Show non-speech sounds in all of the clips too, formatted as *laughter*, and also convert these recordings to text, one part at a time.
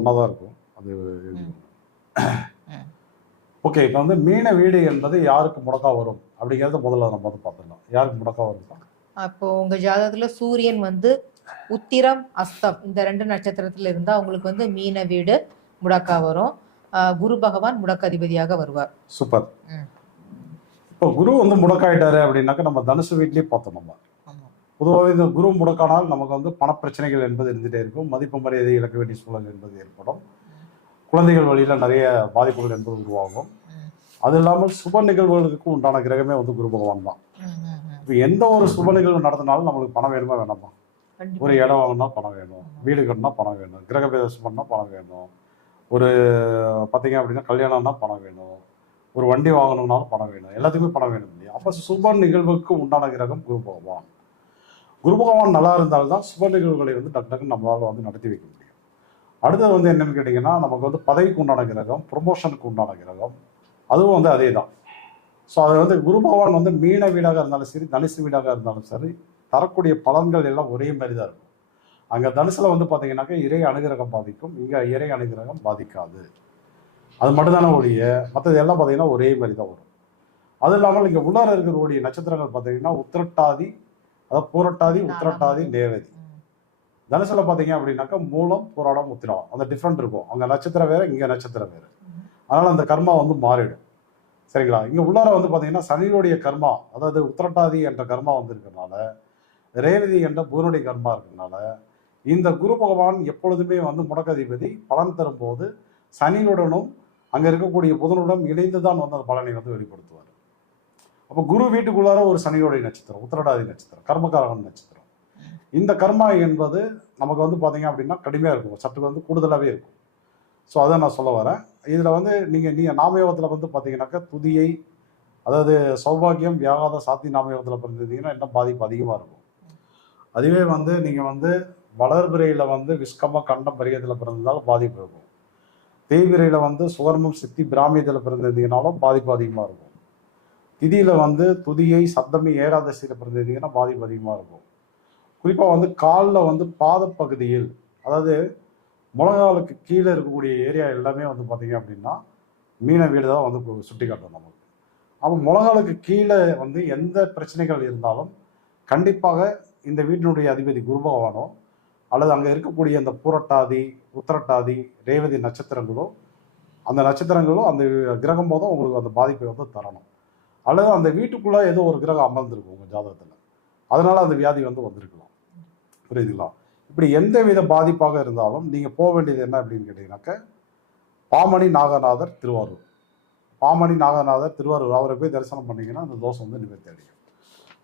ஒன்றா தான் இருக்கும். அது. ஓகே *clears throat* இப்போ வந்து மீன வீடு என்பது யாருக்கு முடக்கா வரும்? அப்படிங்கிறத முதல்ல நம்ம வந்து பார்த்துடலாம். யாருக்கு முடக்கா வரும் அப்போ உங்க ஜாதகத்துல சூரியன் வந்து உத்திரம் அஸ்தம் இந்த ரெண்டு நட்சத்திரத்துல இருந்தா உங்களுக்கு வந்து மீன வீடு முடக்கா வரும். குரு பகவான் முடக்க அதிபதியாக வருவார். சூப்பர். இப்போ குரு வந்து முடக்காயிட்டாரு அப்படின்னாக்கா நம்ம தனுசு வீட்லயே பார்த்தோம் நம்ம. பொதுவாகவே இந்த குரு முடக்கானால் நமக்கு வந்து பணப்பிரச்சனைகள் என்பது இருந்துகிட்டே இருக்கும். மதிப்பு மரியாதை இழக்க வேண்டிய சூழல் என்பது ஏற்படும். குழந்தைகள் வழியில நிறைய பாதிப்புகள் என்பது உருவாகும். அது இல்லாமல் சுப நிகழ்வுகளுக்கு உண்டான கிரகமே வந்து குரு பகவான் தான். இப்போ எந்த ஒரு சுப நிகழ்வு நடத்தினாலும் நம்மளுக்கு பணம் வேணுமா வேணாமா. ஒரு இடம் வாங்கினா பணம் வேணும். வீடு கட்டினா பணம் வேணும். கிரக பிரவேசம் பண்ணா பணம் வேணும். ஒரு பார்த்தீங்க அப்படின்னா கல்யாணம்னா பணம் வேணும். ஒரு வண்டி வாங்கணும்னாலும் பணம் வேணும். எல்லாத்துக்குமே பணம் வேணும் இல்லையா? அப்போ சுப நிகழ்வுக்கு உண்டான கிரகம் குரு பகவான். குரு பகவான் நல்லா இருந்தால்தான் சுப நிகழ்வுகளை வந்து டக்கு டக்குன்னு நம்மளால வந்து நடத்தி வைக்க முடியும். அடுத்தது வந்து என்னன்னு கேட்டிங்கன்னா நமக்கு வந்து பதவிக்கு உண்டான கிரகம் ப்ரொமோஷனுக்கு உண்டான கிரகம் அதுவும் வந்து அதே தான் ஸோ அது வந்து குரு பகவான் வந்து மீன வீடாக இருந்தாலும் சரி தனுசு வீடாக இருந்தாலும் சரி தரக்கூடிய பலன்கள் எல்லாம் ஒரே மாதிரி தான் இருக்கும். அங்கே தனுசில் வந்து பார்த்தீங்கன்னாக்கா இறை அனுகிரகம் பாதிக்கும் இங்கே இறை அனுகிரகம் பாதிக்காது. அது மட்டும்தானே ஒழிய மற்றது எல்லாம் பார்த்தீங்கன்னா ஒரே மாதிரி தான் வரும். அது இல்லாமல் இங்கே உள்ளார இருக்கக்கூடிய நட்சத்திரங்கள் பார்த்தீங்கன்னா உத்திரட்டாதி அதாவது பூரட்டாதி உத்திரட்டாதி நேவதி ம். தனுசுல பார்த்தீங்க அப்படின்னாக்கா மூலம் புராடம் உத்திரம் அந்த டிஃப்ரெண்ட் இருக்கும். அங்கே நட்சத்திரம் வேற இங்கே நட்சத்திரம் வேற. அதனால அந்த கர்மா வந்து மாறிடும். சரிங்களா? இங்கே உள்ளார வந்து பார்த்தீங்கன்னா சனியுடைய கர்மா அதாவது உத்திரட்டாதி என்ற கர்மா வந்து இருக்கறனால ரேவதி என்ற புதனுடைய கர்மா இருக்கறனால இந்த குரு பகவான் எப்பொழுதுமே வந்து முடக்கதிபதி பலன் தரும்போது சனியுடனும் அங்கே இருக்கக்கூடிய புதனுடன் இணைந்து தான் வந்து அந்த பலனை வந்து வெளிப்படுத்துவார். அப்போ குரு வீட்டுக்குள்ளார ஒரு சனியோடைய நட்சத்திரம் உத்திரடாதி நட்சத்திரம் கர்மகாரகன் நட்சத்திரம். இந்த கர்மா என்பது நமக்கு வந்து பார்த்தீங்க அப்படின்னா கடுமையாக இருக்கும். சற்று வந்து கூடுதலாகவே இருக்கும். ஸோ அதை நான் சொல்ல வரேன். இதில் வந்து நீங்கள் நீங்கள் நாமயோகத்தில் வந்து பார்த்தீங்கன்னாக்கா துதியை அதாவது சௌபாகியம் வியாகாத சாத்தி நாமயோகத்தில் பிறந்திருந்தீங்கன்னா இன்னும் பாதிப்பு அதிகமாக இருக்கும். அதுவே வந்து நீங்கள் வந்து வளர்பிறையில் வந்து விஸ்கம கண்டம் பரியத்தில் பிறந்திருந்தாலும் பாதிப்பு இருக்கும். தேய்பிரையில் வந்து சுகர்மம் சித்தி பிராமியத்தில் பிறந்திருந்தீங்கனாலும் பாதிப்பு அதிகமாக இருக்கும். திதியில் வந்து துதியை சப்தமி ஏகாதசியில் பிறந்திருந்தீங்கன்னா பாதிப்பு அதிகமாக இருக்கும். குறிப்பாக வந்து காலில் வந்து பாதப்பகுதியில் அதாவது முழங்காலுக்கு கீழே இருக்கக்கூடிய ஏரியா எல்லாமே வந்து பார்த்தீங்க அப்படின்னா மீன வீடு தான் வந்து சுட்டி காட்டும் நமக்கு அப்போ முழங்காலுக்கு கீழே வந்து எந்த பிரச்சனைகள் இருந்தாலும் கண்டிப்பாக இந்த வீட்டினுடைய அதிபதி குரு பகவானோ அல்லது அங்கே இருக்கக்கூடிய அந்த பூரட்டாதி உத்திரட்டாதி ரேவதி நட்சத்திரங்களோ அந்த நட்சத்திரங்களோ அந்த கிரகம் போதும் உங்களுக்கு அந்த பாதிப்பை வந்து தரணும். அல்லது அந்த வீட்டுக்குள்ளே ஏதோ ஒரு கிரகம் அமர்ந்திருக்கும் உங்கள் ஜாதகத்தில். அதனால அந்த வியாதி வந்து வந்திருக்கலாம். புரியுதுங்களா? இப்படி எந்த வித பாதிப்பாக இருந்தாலும் நீங்கள் போக வேண்டியது என்ன அப்படின்னு கேட்டிங்கனாக்க பாமணி நாகநாதர் திருவாரூர். பாமணி நாகநாதர் திருவாரூர் அவரை போய் தரிசனம் பண்ணீங்கன்னா அந்த தோஷம் வந்து நிவர்த்தி அடையும்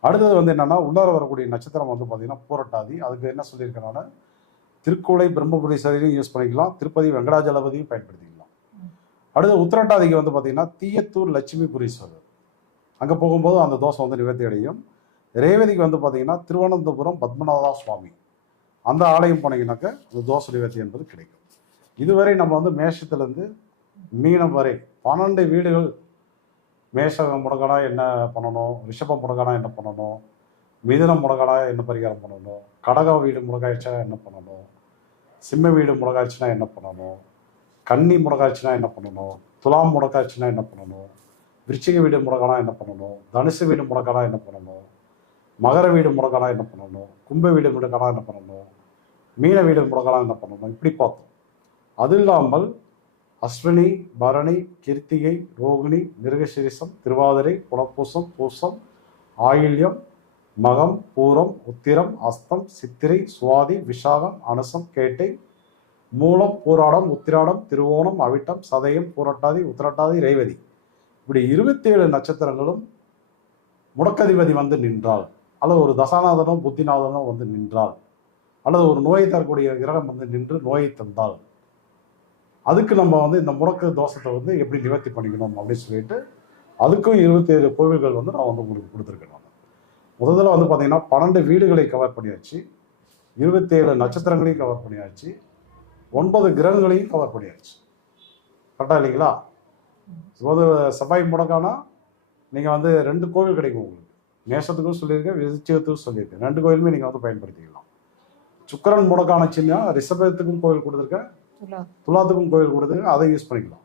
அடுத்தது வந்து என்னன்னா உள்ளார வரக்கூடிய நட்சத்திரம் வந்து பார்த்தீங்கன்னா பூரட்டாதி. அதுக்கு என்ன சொல்லியிருக்கனால திருக்குளை பிரம்மபுரீஸ்வரையும் யூஸ் பண்ணிக்கலாம். திருப்பதி வெங்கடாஜலபதியும் பயன்படுத்திக்கலாம். அடுத்து உத்திரட்டாதிக்கு வந்து பார்த்தீங்கன்னா தீயத்தூர் லட்சுமி புரீஸ்வரர். அங்கே போகும்போது அந்த தோஷம் வந்து நிவர்த்தி அடையும். ரேவதிக்கு வந்து பார்த்தீங்கன்னா திருவனந்தபுரம் பத்மநாதா சுவாமி. அந்த ஆலயம் போனீங்கன்னாக்க அந்த தோஷ நிவர்த்தி என்பது கிடைக்கும். இதுவரை நம்ம வந்து மேஷத்துலேருந்து மீனம் வரை பன்னெண்டு வீடுகள். மேஷம் முடங்கனா என்ன பண்ணணும்? ரிஷபம் முடங்கனா என்ன பண்ணணும்? மிதுனம் முடங்கனா என்ன பரிகாரம் பண்ணணும்? கடக வீடு முடங்காய்ச்சா என்ன பண்ணணும்? சிம்ம வீடு முடங்காயிடுச்சுன்னா என்ன பண்ணணும்? கன்னி முடங்காயிடுச்சுன்னா என்ன பண்ணணும்? துலாம் முடங்காயிடுச்சுன்னா என்ன பண்ணணும்? விருச்சிக வீடு முடக்கனா என்ன பண்ணணும்? தனுசு வீடு முடக்கனா என்ன பண்ணணும்? மகர வீடு முடக்கனா என்ன பண்ணணும்? கும்ப வீடு முடக்கனா என்ன பண்ணணும்? மீன வீடு முடக்கனா என்ன பண்ணணும்? இப்படி பார்த்தோம். அது இல்லாமல் அஸ்வினி பரணி கிருத்திகை ரோகிணி மிருகசிரிசம் திருவாதிரை புலப்பூசம் பூசம் ஆயில்யம் மகம் பூரம் உத்திரம் அஸ்தம் சித்திரை சுவாதி விஷாகம் அனுசம் கேட்டை மூலம் பூராடம் உத்திராடம் திருவோணம் அவிட்டம் சதயம் பூரட்டாதி உத்திரட்டாதி ரேவதி. இப்படி இருபத்தேழு நட்சத்திரங்களும் முடக்கதிபதி வந்து நின்றால் அல்லது ஒரு தசாநாதனோ புத்திநாதனோ வந்து நின்றால் அல்லது ஒரு நோயை தரக்கூடிய கிரகம் வந்து நின்று நோயை தந்தால் அதுக்கு நம்ம வந்து இந்த முடக்க தோஷத்தை வந்து எப்படி நிவர்த்தி பண்ணிக்கணும் அப்படின்னு சொல்லிட்டு அதுக்கும் இருபத்தேழு கோவில்கள் வந்து நான் வந்து உங்களுக்கு கொடுத்துருக்கேன் முதல்ல வந்து பார்த்தீங்கன்னா பன்னெண்டு வீடுகளை கவர் பண்ணியாச்சு. இருபத்தேழு நட்சத்திரங்களையும் கவர் பண்ணியாச்சு. ஒன்பது கிரகங்களையும் கவர் பண்ணியாச்சு. கரெக்டாக இல்லைங்களா? ஒரு செவ்வாய் முடக்கானா நீங்கள் வந்து ரெண்டு கோவில் கிடைக்கும் உங்களுக்கு. மேஷத்துக்கும் சொல்லியிருக்கேன் விருச்சிகத்துக்கும் சொல்லியிருக்கேன் ரெண்டு கோயிலுமே நீங்கள் வந்து பயன்படுத்திக்கலாம். சுக்கிரன் முடக்கான சின்ன ரிஷபத்துக்கும் கோவில் கொடுத்துருக்கேன் துலா துலாத்துக்கும் கோயில் கொடுத்துங்க அதை யூஸ் பண்ணிக்கலாம்.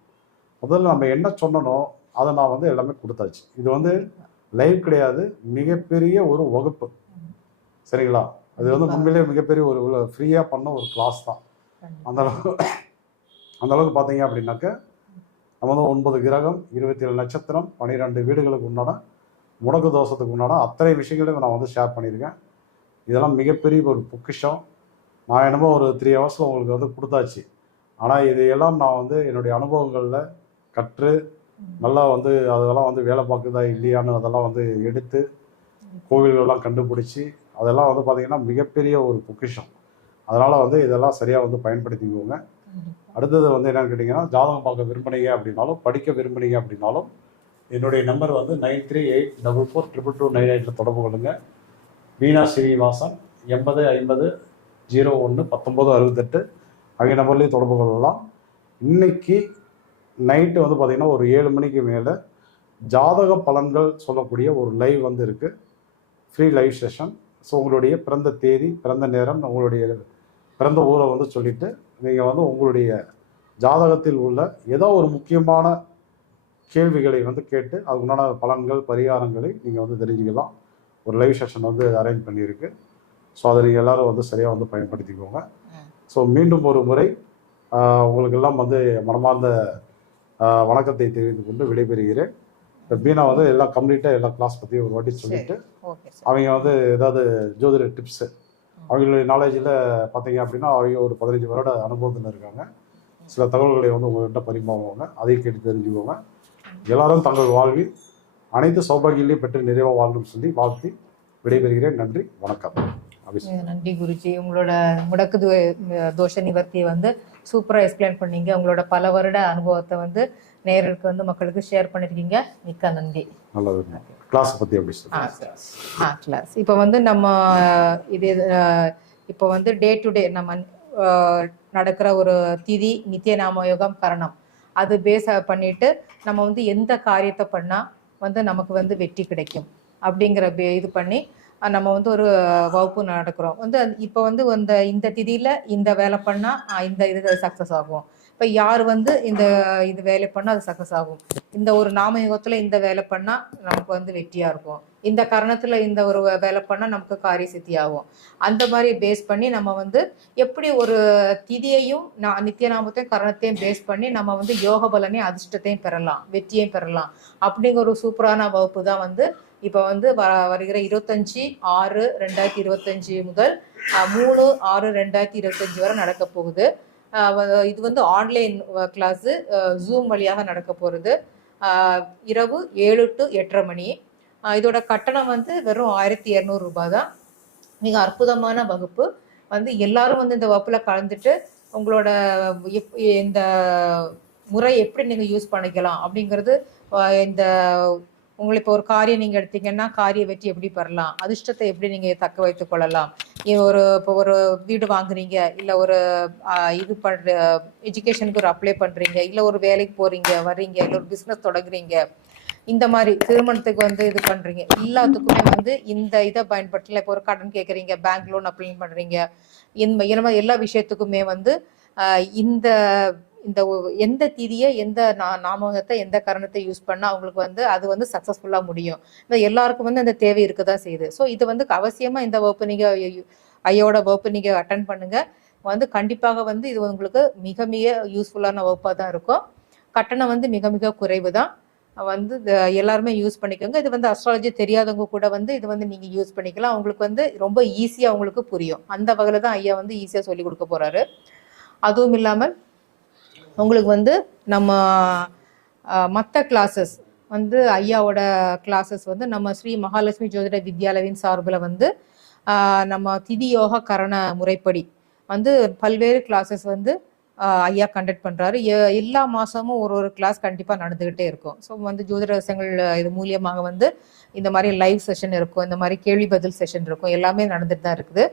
முதல்ல நம்ம என்ன சொன்னனோ அதை நான் வந்து எல்லாமே கொடுத்தாச்சு. இது வந்து லைவ் கிடையாது மிகப்பெரிய ஒரு வகுப்பு. சரிங்களா? அது வந்து உண்மையிலேயே மிகப்பெரிய ஒரு ஃப்ரீயாக பண்ண ஒரு கிளாஸ் தான். அந்த அளவுக்கு அந்த அளவுக்கு பார்த்தீங்க அப்படின்னாக்க நம்ம வந்து ஒன்பது கிரகம் இருபத்தி ஏழு நட்சத்திரம் பன்னிரெண்டு வீடுகளுக்கு உண்டான முடக்கு தோஷத்துக்கு உண்டான அத்தனை விஷயங்களையும் நான் வந்து ஷேர் பண்ணியிருக்கேன். இதெல்லாம் மிகப்பெரிய ஒரு பொக்கிஷம். நான் என்னமோ ஒரு த்ரீ ஹவர்ஸில் உங்களுக்கு வந்து கொடுத்தாச்சு. ஆனால் இதையெல்லாம் நான் வந்து என்னுடைய அனுபவங்களில் கற்று நல்லா வந்து அதெல்லாம் வந்து வேலை பார்க்குதா இல்லையான்னு அதெல்லாம் வந்து எடுத்து கோவில்களெல்லாம் கண்டுபிடிச்சி அதெல்லாம் வந்து பார்த்திங்கன்னா மிகப்பெரிய ஒரு பொக்கிஷம். அதனால் வந்து இதெல்லாம் சரியாக வந்து பயன்படுத்திக்கோங்க. அடுத்தது வந்து என்னன்னு கேட்டிங்கன்னா ஜாதகம் பார்க்க விரும்புனீங்க அப்படின்னாலும் படிக்க விரும்புனீங்க அப்படின்னாலும் என்னுடைய நம்பர் வந்து nine three eight double four triple two nine எயிட்டில் தொடர்பு கொள்ளுங்க. வீணா ஸ்ரீனிவாசன் எண்பது ஐம்பது ஜீரோ ஒன்று பத்தொம்போது அறுபத்தெட்டு. ஆகிய நம்பர்லேயும் தொடர்பு கொள்ளலாம். இன்னைக்கு நைட்டு வந்து பார்த்திங்கன்னா ஒரு ஏழு மணிக்கு மேலே ஜாதக பலன்கள் சொல்லக்கூடிய ஒரு லைவ் வந்து இருக்குது ஃப்ரீ லைவ் செஷன் ஸோ உங்களுடைய பிறந்த தேதி பிறந்த நேரம் உங்களுடைய பிறந்த ஊரை வந்து சொல்லிவிட்டு நீங்கள் வந்து உங்களுடைய ஜாதகத்தில் உள்ள ஏதோ ஒரு முக்கியமான கேள்விகளை வந்து கேட்டு அதுக்குண்டான பலன்கள் பரிகாரங்களை நீங்கள் வந்து தெரிஞ்சுக்கலாம். ஒரு லைவ் செஷன் வந்து அரேஞ்ச் பண்ணியிருக்கு. ஸோ அதை நீங்கள் எல்லாரும் வந்து சரியாக வந்து பயன்படுத்திக்கோங்க. ஸோ மீண்டும் ஒரு முறை ஆஹ், உங்களுக்கு எல்லாம் வந்து மனமார்ந்த வணக்கத்தை தெரிவித்துக் கொண்டு விடைபெறுகிறேன். இந்த பீனா வந்து எல்லாம் கம்ப்ளீட்டாக எல்லா கிளாஸ் பற்றியும் ஒரு வாட்டி சொல்லிட்டு அவங்க வந்து ஏதாவது ஜோதிட டிப்ஸு அவங்களுடைய நாலேஜில் பார்த்தீங்க அப்படின்னா அவங்க ஒரு பதினஞ்சு வருட அனுபவத்தில் இருக்காங்க. சில தகவல்களை வந்து உங்கள்கிட்ட பரிமாறுவாங்க. அதை கேட்டு தெரிஞ்சுக்கோங்க எல்லாரும் தங்கள் வாழ்வில் அனைத்து சௌபாகியங்களையும் பெற்று நிறைவாக வாழணும்னு சொல்லி வாழ்த்தி விடைபெறுகிறேன். நன்றி வணக்கம். நன்றி குருஜி. உங்களோட முடக்கு தோஷ நிவர்த்தியை வந்து சூப்பராக எக்ஸ்பிளைன் பண்ணீங்க. உங்களோட பல வருட அனுபவத்தை வந்து நேயர்களுக்கு வந்து மக்களுக்கு ஷேர் பண்ணிருக்கீங்க. மிக்க நன்றி. நல்லது. கிளாஸ் பற்றி அப்படி ஆ கிளாஸ் இப்போ வந்து நம்ம இது இப்போ வந்து டே டு டே நம்ம நடக்கிற ஒரு திதி நித்திய நாம யோகம் கரணம். அது பேஸ் பண்ணிட்டு நம்ம வந்து எந்த காரியத்தை பண்ணா வந்து நமக்கு வந்து வெற்றி கிடைக்கும். அப்படிங்கிற பே- இது பண்ணி நம்ம வந்து ஒரு வகுப்பு நடக்கிறோம். வந்து இப்போ வந்து இந்த இந்த திதியில இந்த வேலை பண்ணா இந்த இது சக்ஸஸ் ஆகும். இப்போ யார் வந்து இந்த இது வேலை பண்ணால் அது சக்ஸஸ் ஆகும். இந்த ஒரு நாமயுகத்துல இந்த வேலை பண்ணால் நமக்கு வந்து வெற்றியாக இருக்கும். இந்த கரணத்தில் இந்த ஒரு வேலை பண்ணால் நமக்கு காரிய சித்தி ஆகும். அந்த மாதிரி பேஸ் பண்ணி நம்ம வந்து எப்படி ஒரு திதியையும் நான் நித்திய நாமத்தையும் கரணத்தையும் பேஸ் பண்ணி நம்ம வந்து யோக பலனையும் அதிர்ஷ்டத்தையும் பெறலாம் வெற்றியையும் பெறலாம். அப்படிங்கிற ஒரு சூப்பரான வகுப்பு தான் வந்து இப்போ வந்து வ வருகிற இருபத்தஞ்சி ஆறு ரெண்டாயிரத்தி இருபத்தஞ்சி முதல் மூணு ஆறு ரெண்டாயிரத்தி இருபத்தஞ்சி வரை நடக்க போகுது. இது வந்து ஆன்லைன் கிளாஸு ஜூம் வழியாக நடக்க போகிறது இரவு ஏழு டு எட்டரை மணி. இதோட கட்டணம் வந்து வெறும் ஆயிரத்தி இரநூறு ரூபாய் தான். மிக அற்புதமான வகுப்பு. வந்து எல்லாரும் வந்து இந்த வகுப்பில் கலந்துட்டு உங்களோட எப்- இந்த முறை எப்படி நீங்கள் யூஸ் பண்ணிக்கலாம் அப்படிங்கிறது இந்த உங்களுக்கு இப்போ ஒரு காரியம் நீங்க எடுத்தீங்கன்னா காரிய வெற்றி எப்படி பெறலாம்? அதிர்ஷ்டத்தை எப்படி நீங்க தக்க வைத்துக் கொள்ளலாம்? ஒரு இப்போ ஒரு வீடு வாங்குறீங்க இல்லை ஒரு இது பண்ற எஜுகேஷனுக்கு ஒரு அப்ளை பண்றீங்க இல்லை ஒரு வேலைக்கு போறீங்க வர்றீங்க இல்லை ஒரு பிசினஸ் தொடங்குறீங்க இந்த மாதிரி திருமணத்துக்கு வந்து இது பண்றீங்க. எல்லாத்துக்குமே வந்து இந்த இதை பயன்படுத்தல இப்போ ஒரு கடன் கேட்குறீங்க பேங்க் லோன் அப்ளை பண்றீங்க இந்த இந்த மாதிரி எல்லா விஷயத்துக்குமே வந்து இந்த இந்த எந்த திதியை எந்த நா- நாமகத்தை எந்த கரணத்தை யூஸ் பண்ணால் அவங்களுக்கு வந்து அது வந்து சக்ஸஸ்ஃபுல்லாக முடியும். இந்த எல்லாருக்கும் வந்து அந்த தேவை இருக்க தான் செய்யுது. ஸோ இது வந்து அவசியமாக இந்த வகுப்பு நீங்கள் ஐயோட வகுப்பு நீங்கள் அட்டன் பண்ணுங்கள் வந்து கண்டிப்பாக வந்து இது உங்களுக்கு மிக மிக யூஸ்ஃபுல்லான வகுப்பாக தான் இருக்கும். கட்டணம் வந்து மிக மிக குறைவு தான் வந்து எல்லாருமே யூஸ் பண்ணிக்கோங்க. இது வந்து அஸ்ட்ராலஜி தெரியாதவங்க கூட வந்து இது வந்து நீங்கள் யூஸ் பண்ணிக்கலாம். அவங்களுக்கு வந்து ரொம்ப ஈஸியாக அவங்களுக்கு புரியும். அந்த வகையில் தான் ஐயா வந்து ஈஸியாக சொல்லி கொடுக்க போகிறாரு அதுவும் இல்லாமல் உங்களுக்கு வந்து நம்ம மற்ற கிளாஸஸ் வந்து ஐயாவோட கிளாஸஸ் வந்து நம்ம ஸ்ரீ மகாலட்சுமி ஜோதிட வித்யாலயின் சார்பில் வந்து நம்ம திதி யோக கரண முறைப்படி வந்து பல்வேறு கிளாஸஸ் வந்து ஐயா கண்டக்ட் பண்ணுறாரு எல்லா மாதமும் ஒரு ஒரு கிளாஸ் கண்டிப்பாக நடந்துக்கிட்டே இருக்கும். ஸோ வந்து ஜோதிட ரகசியங்கள் இது மூலியமாக வந்து இந்த மாதிரி லைவ் செஷன் இருக்கும். இந்த மாதிரி கேள்வி பதில் செஷன் இருக்கும். எல்லாமே நடந்துட்டு தான் இருக்குது.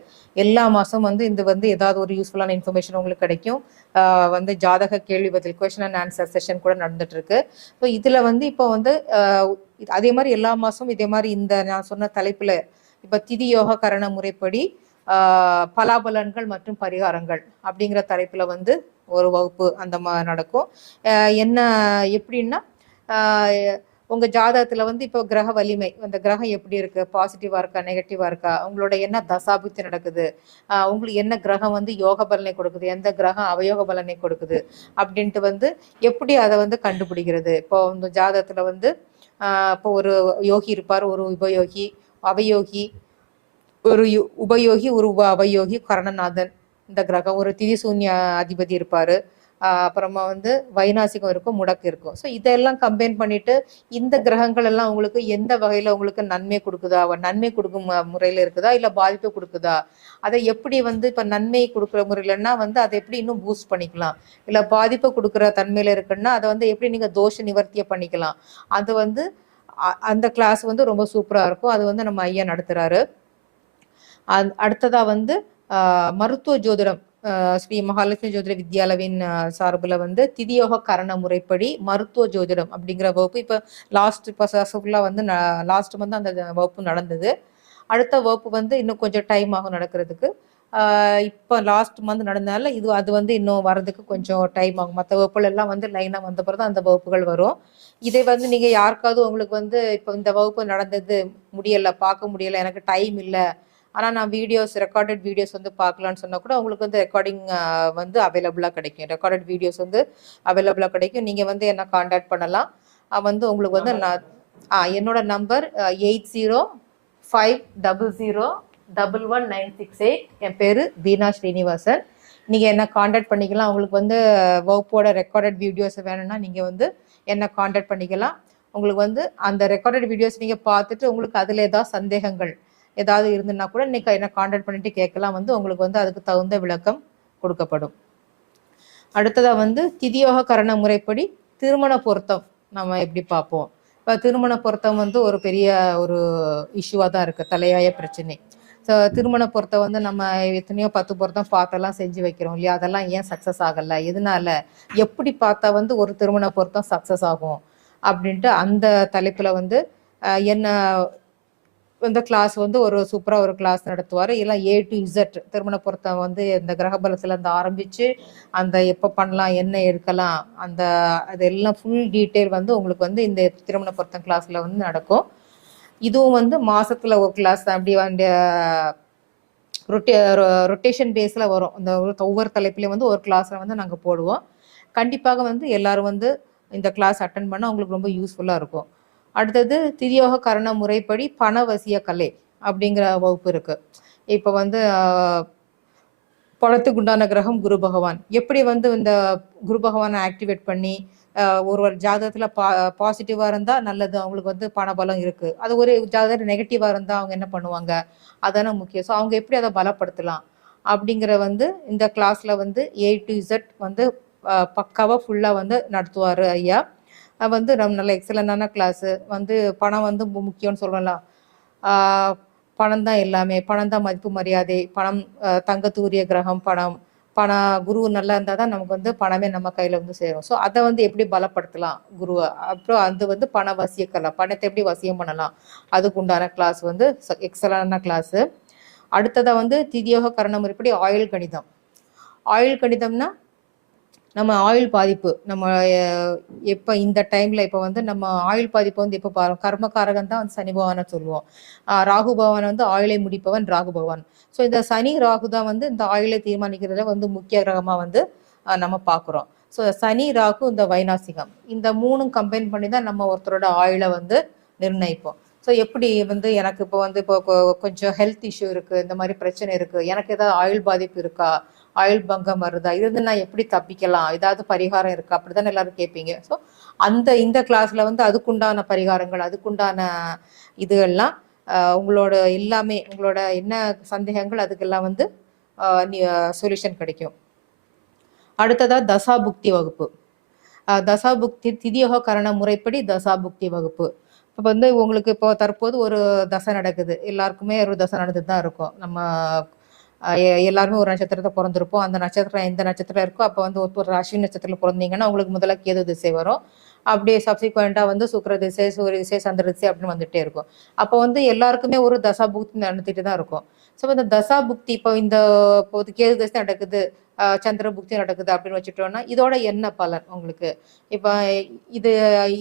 எல்லா மாதம் வந்து இந்த வந்து ஏதாவது ஒரு யூஸ்ஃபுல்லான இன்ஃபர்மேஷன் உங்களுக்கு கிடைக்கும். வந்து ஜாதக கேள்வி பதில் கொஸ்டின் அண்ட் ஆன்சர் செஷன் கூட நடந்துட்டு இருக்கு. ஸோ இதில் வந்து இப்போ வந்து அதே மாதிரி எல்லா மாதமும் இதே மாதிரி இந்த நான் சொன்ன தலைப்பில் இப்போ திதி யோக கரண முறைப்படி பலாபலன்கள் மற்றும் பரிகாரங்கள் அப்படிங்கிற தலைப்பில் வந்து ஒரு வகுப்பு அந்த மாதிரி நடக்கும். என்ன எப்படின்னா உங்கள் ஜாதகத்தில் வந்து இப்போ கிரக வலிமை அந்த கிரகம் எப்படி இருக்கு? பாசிட்டிவாக இருக்கா? நெகட்டிவாக இருக்கா? உங்களோட என்ன தசாபுத்தி நடக்குது? உங்களுக்கு என்ன கிரகம் வந்து யோக பலனை கொடுக்குது? எந்த கிரகம் அவயோக பலனை கொடுக்குது? அப்படின்ட்டு வந்து எப்படி அதை வந்து கண்டுபிடிக்கிறது? இப்போ இந்த ஜாதகத்தில் வந்து இப்போ ஒரு யோகி இருப்பார் ஒரு உபயோகி அவயோகி ஒரு யு- உபயோகி ஒரு உப அவயோகி கரணநாதன் இந்த கிரகம். ஒரு திதிசூன்ய அதிபதி இருப்பார். அப்புறமா வந்து வைநாசிகம் இருக்கும் முடக்கு இருக்கும். ஸோ இதெல்லாம் கம்பைன் பண்ணிட்டு இந்த கிரகங்கள் எல்லாம் உங்களுக்கு எந்த வகையில் உங்களுக்கு நன்மை கொடுக்குதா? நன்மை கொடுக்கும் முறையில் இருக்குதா? இல்லை பாதிப்பு கொடுக்குதா? அதை எப்படி வந்து இப்போ நன்மை கொடுக்குற முறையிலன்னா வந்து அதை எப்படி இன்னும் பூஸ்ட் பண்ணிக்கலாம்? இல்லை பாதிப்பு கொடுக்குற தன்மையில் இருக்குன்னா அதை வந்து எப்படி நீங்கள் தோஷ நிவர்த்தியை பண்ணிக்கலாம்? அது வந்து அ- அந்த கிளாஸ் வந்து ரொம்ப சூப்பராக இருக்கும். அது வந்து நம்ம ஐயா நடத்துகிறாரு அந்- அடுத்ததாக வந்து மருத்துவ ஜோதிடம் ஸ்ரீ மகாலட்சுமி ஜோதிட வித்யாலவின் சார்பில் வந்து திதியோக கரண முறைப்படி மருத்துவ ஜோதிடம் அப்படிங்கிற வகுப்பு. இப்போ லாஸ்ட் இப்போ ஃபுல்லாக வந்து லாஸ்ட் வந்து அந்த வகுப்பு நடந்தது. அடுத்த வகுப்பு வந்து இன்னும் கொஞ்சம் டைம் ஆகும் நடக்கிறதுக்கு. இப்போ லாஸ்ட் மந்த் நடந்தனால இது அது வந்து இன்னும் வரதுக்கு கொஞ்சம் டைம் ஆகும். மற்ற வகுப்புகள் எல்லாம் வந்து லைனாக வந்த பிறகு அந்த வகுப்புகள் வரும். இதை வந்து நீங்கள் யாருக்காவது உங்களுக்கு வந்து இப்போ இந்த வகுப்பு நடந்தது முடியலை பார்க்க முடியலை எனக்கு டைம் இல்லை ஆனால் நான் வீடியோஸ் ரெக்கார்டட் வீடியோஸ் வந்து பார்க்கலான்னு சொன்னால் கூட உங்களுக்கு வந்து ரெக்கார்டிங் வந்து அவைலபிளாக கிடைக்கும். ரெக்கார்டட் வீடியோஸ் வந்து அவைலபிளாக கிடைக்கும். நீங்கள் வந்து என்ன காண்டாக்ட் பண்ணலாம்? வந்து உங்களுக்கு வந்து நான் ஆ என்னோட number eight zero five double zero double one nine six eight என் பேர் வீணா ஸ்ரீனிவாசன். நீங்கள் என்ன காண்டாக்ட் பண்ணிக்கலாம்? உங்களுக்கு வந்து வகுப்போட ரெக்கார்டட் வீடியோஸ் வேணும்னா நீங்கள் வந்து என்ன காண்டாக்ட் பண்ணிக்கலாம்? உங்களுக்கு வந்து அந்த ரெக்கார்டட் வீடியோஸ் நீங்கள் பார்த்துட்டு உங்களுக்கு அதில் ஏதாவது சந்தேகங்கள் ஏதாவது இருந்துன்னா கூட இன்னைக்கு என்ன காண்டாக்ட் பண்ணிட்டு கேட்கலாம் வந்து உங்களுக்கு வந்து அதுக்கு தகுந்த விளக்கம் கொடுக்கப்படும். அடுத்ததாக வந்து திதியோக கரண முறைப்படி திருமண பொருத்தம் நம்ம எப்படி பார்ப்போம்? இப்போ திருமண பொருத்தம் வந்து ஒரு பெரிய ஒரு இஷ்யூவாக தான் இருக்குது தலையாய பிரச்சனை. ஸோ திருமண பொருத்தம் வந்து நம்ம எத்தனையோ பத்து பொருத்தம் பார்த்தெல்லாம் செஞ்சு வைக்கிறோம் இல்லையா? அதெல்லாம் ஏன் சக்ஸஸ் ஆகலை? எதனால? எப்படி பார்த்தா வந்து ஒரு திருமண பொருத்தம் சக்ஸஸ் ஆகும்? அப்படின்ட்டு அந்த தலைப்பில் வந்து என்ன இந்த கிளாஸ் வந்து ஒரு சூப்பராக ஒரு கிளாஸ் நடத்துவார். எல்லாம் ஏ டு இசட் திருமண பொருத்தம் வந்து இந்த கிரகபலத்தில் இருந்து ஆரம்பித்து அந்த எப்போ பண்ணலாம் என்ன எடுக்கலாம் அந்த அதெல்லாம் ஃபுல் டீட்டெயில் வந்து உங்களுக்கு வந்து இந்த திருமண பொருத்தம் வந்து நடக்கும். இதுவும் வந்து மாதத்தில் ஒரு கிளாஸ் அப்படி வந்து ரொட்டே ரொட்டேஷன் பேஸில் வரும். இந்த ஒவ்வொரு தலைப்புலேயும் வந்து ஒரு கிளாஸில் வந்து நாங்கள் போடுவோம். கண்டிப்பாக வந்து எல்லாரும் வந்து இந்த கிளாஸ் அட்டன் பண்ணால் அவங்களுக்கு ரொம்ப யூஸ்ஃபுல்லாக இருக்கும். அடுத்தது திரியோக கரண முறைப்படி பணவசிய கலை அப்படிங்கிற வகுப்பு இருக்கு. இப்போ வந்து ஆஹ், உண்டான கிரகம் குரு பகவான். எப்படி வந்து இந்த குரு பகவானை ஆக்டிவேட் பண்ணி ஒருவர் ஜாதகத்தில் பா பாசிட்டிவாக இருந்தால் நல்லது அவங்களுக்கு வந்து பணபலம் இருக்குது அது ஒரு ஜாதகத்தில் நெகட்டிவாக இருந்தால் அவங்க என்ன பண்ணுவாங்க? அதான முக்கியம். ஸோ அவங்க எப்படி அதை பலப்படுத்தலாம்? அப்படிங்கிற வந்து இந்த கிளாஸில் வந்து ஏ டு இசட் வந்து பக்காவாக ஃபுல்லாக வந்து நடத்துவார் ஐயா. வந்து நம்ம நல்ல எக்ஸலண்டான கிளாஸு வந்து பணம் வந்து முக்கியம்னு சொல்லலாம் பணம் தான் எல்லாமே. பணம் தான் மதிப்பு மரியாதை. பணம் தங்கத்தூரிய கிரகம் பணம். பண குரு நல்லா இருந்தால் தான் நமக்கு வந்து பணமே நம்ம கையில் வந்து சேரும். ஸோ அதை வந்து எப்படி பலப்படுத்தலாம் குருவை? அப்புறம் அது வந்து பண வசியக்கலாம். பணத்தை எப்படி வசியம் பண்ணலாம்? அதுக்கு உண்டான கிளாஸ் வந்து எக்ஸலண்டான கிளாஸு அடுத்ததாக வந்து திதியோக கரண முறைப்படி ஆயுள் கணிதம். ஆயுள் கணிதம்னா நம்ம ஆயுள் பாதிப்பு நம்ம எப்போ எப்ப இந்த டைம்ல இப்ப வந்து நம்ம ஆயுள் பாதிப்பு வந்து இப்போ பாரு கர்மகாரகன் தான் வந்து சனி பகவானை சொல்லுவோம். ராகு பகவான் வந்து ஆயுளை முடிப்பவன் ராகு பகவான். ஸோ இந்த சனி ராகு தான் வந்து இந்த ஆயுளை தீர்மானிக்கிறதுல வந்து முக்கிய கிரகமா வந்து நம்ம பார்க்குறோம் ஸோ சனி ராகு இந்த வைநாசிகம். இந்த மூணும் கம்பைன் பண்ணி தான் நம்ம ஒருத்தரோட ஆயுளை வந்து நிர்ணயிப்போம். ஸோ எப்படி வந்து எனக்கு இப்போ வந்து இப்போ கொஞ்சம் ஹெல்த் இஷ்யூ இருக்குது இந்த மாதிரி பிரச்சனை இருக்குது எனக்கு ஏதாவது ஆயுள் பாதிப்பு இருக்கா? ஆயுள் பங்கம் வருதா? இருந்து நான் எப்படி தப்பிக்கலாம்? ஏதாவது பரிகாரம் இருக்கா? அப்படிதான் எல்லாரும் கேட்பீங்க. ஸோ அந்த இந்த கிளாஸ்ல வந்து அதுக்குண்டான பரிகாரங்கள் அதுக்குண்டான இதுகள்லாம் உங்களோட எல்லாமே உங்களோட என்ன சந்தேகங்கள் அதுக்கெல்லாம் வந்து சொல்யூஷன் கிடைக்கும். அடுத்ததா தசாபுக்தி வகுப்பு. தசாபுக்தி திதியோக கரண முறைப்படி தசாபுக்தி வகுப்பு. இப்போ வந்து உங்களுக்கு இப்போ தற்போது ஒரு தசை நடக்குது. எல்லாருக்குமே ஒரு தசை நடந்துட்டு தான் இருக்கும். நம்ம எல்லாருமே ஒரு நட்சத்திரத்தை பிறந்திருப்போம். அந்த நட்சத்திரம் எந்த நட்சத்திரம் இருக்கோ அப்போ வந்து ஒரு ஒரு நட்சத்திரத்தில் பிறந்தீங்கன்னா உங்களுக்கு முதல்ல கேது திசை வரும். அப்படியே சப்சிக்வெண்ட்டாக வந்து சுக்கர திசை சூரிய திசை சந்திர திசை அப்படின்னு வந்துட்டே இருக்கும். அப்போ வந்து எல்லாருக்குமே ஒரு தசா புக்தி நடந்துட்டு தான் இருக்கும். ஸோ இந்த தசா புக்தி இப்போ இந்த இப்போது கேது திசை நடக்குது. சந்திரபுக்தி சந்திர புக்தி நடக்குது அப்படின்னு வச்சுட்டோம்னா இதோட என்ன பலன் உங்களுக்கு? இப்போ இது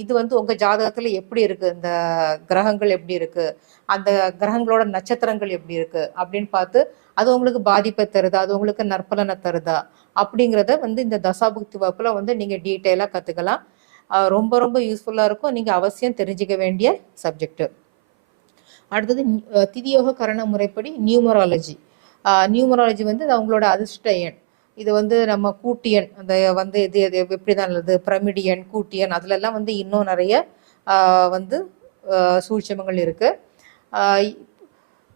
இது வந்து உங்கள் ஜாதகத்தில் எப்படி இருக்குது இந்த கிரகங்கள் எப்படி இருக்குது அந்த கிரகங்களோட நட்சத்திரங்கள் எப்படி இருக்குது அப்படின்னு பார்த்து அது உங்களுக்கு பாதிப்பை தருதா? அது உங்களுக்கு நற்பலனை தருதா? அப்படிங்கிறத வந்து இந்த தசாபுக்தி வகுப்பில் வந்து நீங்கள் டீட்டெயிலாக கற்றுக்கலாம் ரொம்ப ரொம்ப யூஸ்ஃபுல்லாக இருக்கும். நீங்கள் அவசியம் தெரிஞ்சுக்க வேண்டிய சப்ஜெக்ட் அடுத்தது திதியோக கரண முறைப்படி நியூமராலஜி. நியூமராலஜி வந்து அவங்களோட அதிர்ஷ்ட எண். இது வந்து நம்ம கூட்டியன் அந்த வந்து இது இது எப்படிதான் நல்லது பிரமிடியன் கூட்டியன் அதிலெல்லாம் வந்து இன்னும் நிறைய வந்து ஆஹ் சூட்சமங்கள்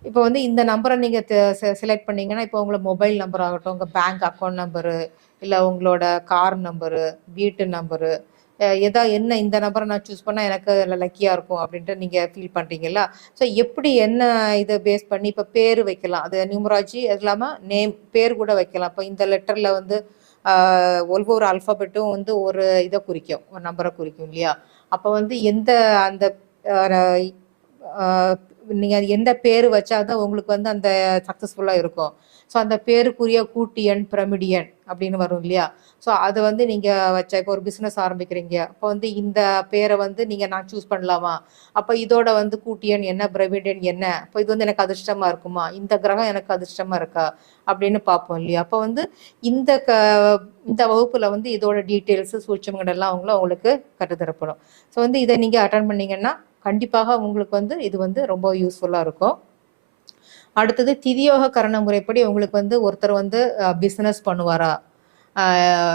இப்போ வந்து இந்த நம்பரை நீங்கள் செலக்ட் பண்ணீங்கன்னா இப்போ உங்களோட மொபைல் நம்பர் ஆகட்டும் உங்கள் பேங்க் அக்கௌண்ட் நம்பரு இல்லை உங்களோட கார் நம்பரு வீட்டு நம்பரு எதா என்ன இந்த நம்பரை நான் சூஸ் பண்ணால் எனக்கு அதில் லக்கியாக இருக்கும் அப்படின்ட்டு நீங்கள் ஃபீல் பண்ணுறீங்களா ஸோ எப்படி என்ன இதை பேஸ் பண்ணி இப்போ பேர் வைக்கலாம்? அது நியூமராஜி அது இல்லாமல் நேம் பேர் கூட வைக்கலாம். இப்போ இந்த லெட்டரில் வந்து ஒவ்வொரு அல்ஃபாபெட்டும் வந்து ஒரு இதை குறிக்கும் ஒரு நம்பரை குறிக்கும் இல்லையா? அப்போ வந்து எந்த அந்த நீங்கள் எந்த பேர் வச்சாதான் உங்களுக்கு வந்து அந்த சக்ஸஸ்ஃபுல்லாக இருக்கும். ஸோ அந்த பேருக்குரிய கூட்டியன் பிரமிடியன் அப்படின்னு வரும் இல்லையா? ஸோ அதை வந்து நீங்கள் வச்ச இப்போ ஒரு பிஸ்னஸ் ஆரம்பிக்கிறீங்க. அப்போ வந்து இந்த பேரை வந்து நீங்கள் நான் சூஸ் பண்ணலாமா? அப்போ இதோட வந்து கூட்டியன் என்ன பிரமிடியன் என்ன? அப்போ இது வந்து எனக்கு அதிர்ஷ்டமாக இருக்குமா? இந்த கிரகம் எனக்கு அதிர்ஷ்டமாக இருக்கா? அப்படின்னு பார்ப்போம் இல்லையா? அப்போ வந்து இந்த க இந்த வகுப்பில் வந்து இதோட டீட்டெயில்ஸு சூட்சமங்கள் எல்லாம் அவங்கள உங்களுக்கு கற்றுத்தரப்படும். ஸோ வந்து இதை நீங்கள் அட்டன் பண்ணீங்கன்னா கண்டிப்பாக உங்களுக்கு வந்து இது வந்து ரொம்ப யூஸ்ஃபுல்லாக இருக்கும். அடுத்தது திதியோக கரண முறைப்படி உங்களுக்கு வந்து ஒருத்தர் வந்து பிஸ்னஸ் பண்ணுவாரா?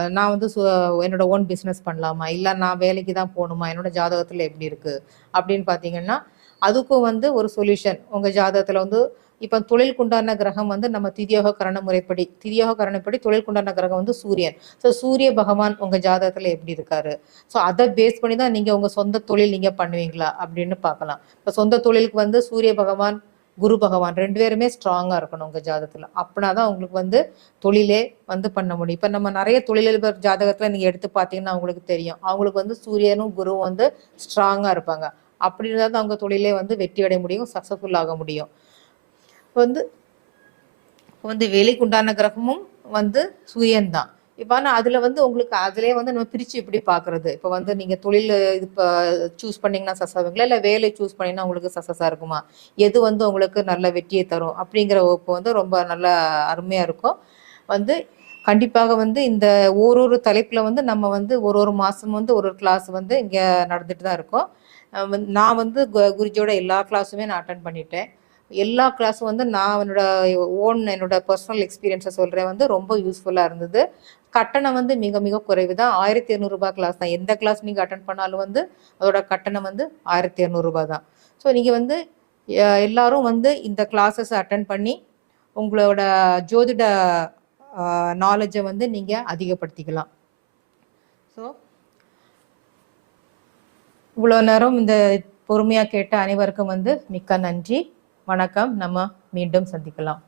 நான் வந்து சு- என்னோட ஓன் பிஸ்னஸ் பண்ணலாமா? இல்லை நான் வேலைக்கு தான் போகணுமா என்னோட ஜாதகத்தில் எப்படி இருக்குது அப்படின்னு பார்த்தீங்கன்னா அதுக்கும் வந்து ஒரு சொல்யூஷன் உங்கள் ஜாதகத்தில் வந்து இப்போ தொழிலுக்குண்டான கிரகம் வந்து நம்ம திதியோக கரண முறைப்படி திதியோக கரணப்படி தொழிலுக்குண்டான கிரகம் வந்து சூரியன். ஸோ சூரிய பகவான் உங்கள் ஜாதகத்தில் எப்படி இருக்காரு? ஸோ அதை பேஸ் பண்ணி தான் நீங்கள் உங்கள் சொந்த தொழில் நீங்கள் பண்ணுவீங்களா அப்படின்னு பார்க்கலாம். இப்போ சொந்த தொழிலுக்கு வந்து சூரிய பகவான் குரு பகவான் ரெண்டு பேருமே ஸ்ட்ராங்காக இருக்கணும் உங்கள் ஜாதகத்தில். அப்படின்னா தான் உங்களுக்கு வந்து தொழிலே வந்து பண்ண முடியும். இப்போ நம்ம நிறைய தொழிலதிபர் ஜாதகத்தில் நீங்கள் எடுத்து பார்த்தீங்கன்னா அவங்களுக்கு தெரியும். அவங்களுக்கு வந்து சூரியனும் குருவும் வந்து ஸ்ட்ராங்காக இருப்பாங்க. அப்படி இருந்தால் தான் அவங்க தொழிலே வந்து வெற்றி அடைய முடியும் சக்ஸஸ்ஃபுல் ஆக முடியும். இப்போ வந்து இப்போ வந்து வேலைக்கு உண்டான கிரகமும் வந்து சூரியன் இப்போ ஆனால் அதில் வந்து உங்களுக்கு அதிலே வந்து நம்ம பிரித்து எப்படி பார்க்குறது இப்போ வந்து நீங்கள் தொழில் இது இப்போ சூஸ் பண்ணிங்கன்னா சக்ஸஸ் இல்லை வேலை சூஸ் பண்ணீங்கன்னா உங்களுக்கு சசஸாக இருக்குமா? எது வந்து உங்களுக்கு நல்ல வெற்றியை தரும்? அப்படிங்கிற வகுப்பு வந்து ரொம்ப நல்ல அருமையாக இருக்கும். வந்து கண்டிப்பாக வந்து இந்த ஒரு ஒரு தலைப்பில் வந்து நம்ம வந்து ஒரு ஒரு மாதம் வந்து ஒரு ஒரு கிளாஸ் வந்து இங்கே நடந்துட்டு தான் இருக்கோம் நான் வந்து கு- குருஜியோட எல்லா கிளாஸுமே நான் அட்டன் பண்ணிட்டேன். எல்லா கிளாஸும் வந்து நான் என்னோட ஓன் என்னோட பர்சனல் எக்ஸ்பீரியன்ஸை சொல்கிறேன் வந்து ரொம்ப யூஸ்ஃபுல்லாக இருந்தது. கட்டணம் வந்து மிக மிக குறைவு தான் ஆயிரத்தி இரநூறுபா கிளாஸ் தான். எந்த கிளாஸ் நீங்கள் அட்டன் பண்ணாலும் வந்து அதோட கட்டணம் வந்து ஆயிரத்தி இரநூறுபா தான். ஸோ நீங்கள் வந்து எல்லாரும் வந்து இந்த கிளாஸஸ் அட்டன் பண்ணி உங்களோட ஜோதிட நாலேஜை வந்து நீங்கள் அதிகப்படுத்திக்கலாம். ஸோ இவ்வளோ நேரம் இந்த பொறுமையாக கேட்ட அனைவருக்கும் வந்து மிக்க நன்றி. வணக்கம். நம்ம மீண்டும் சந்திக்கலாம்.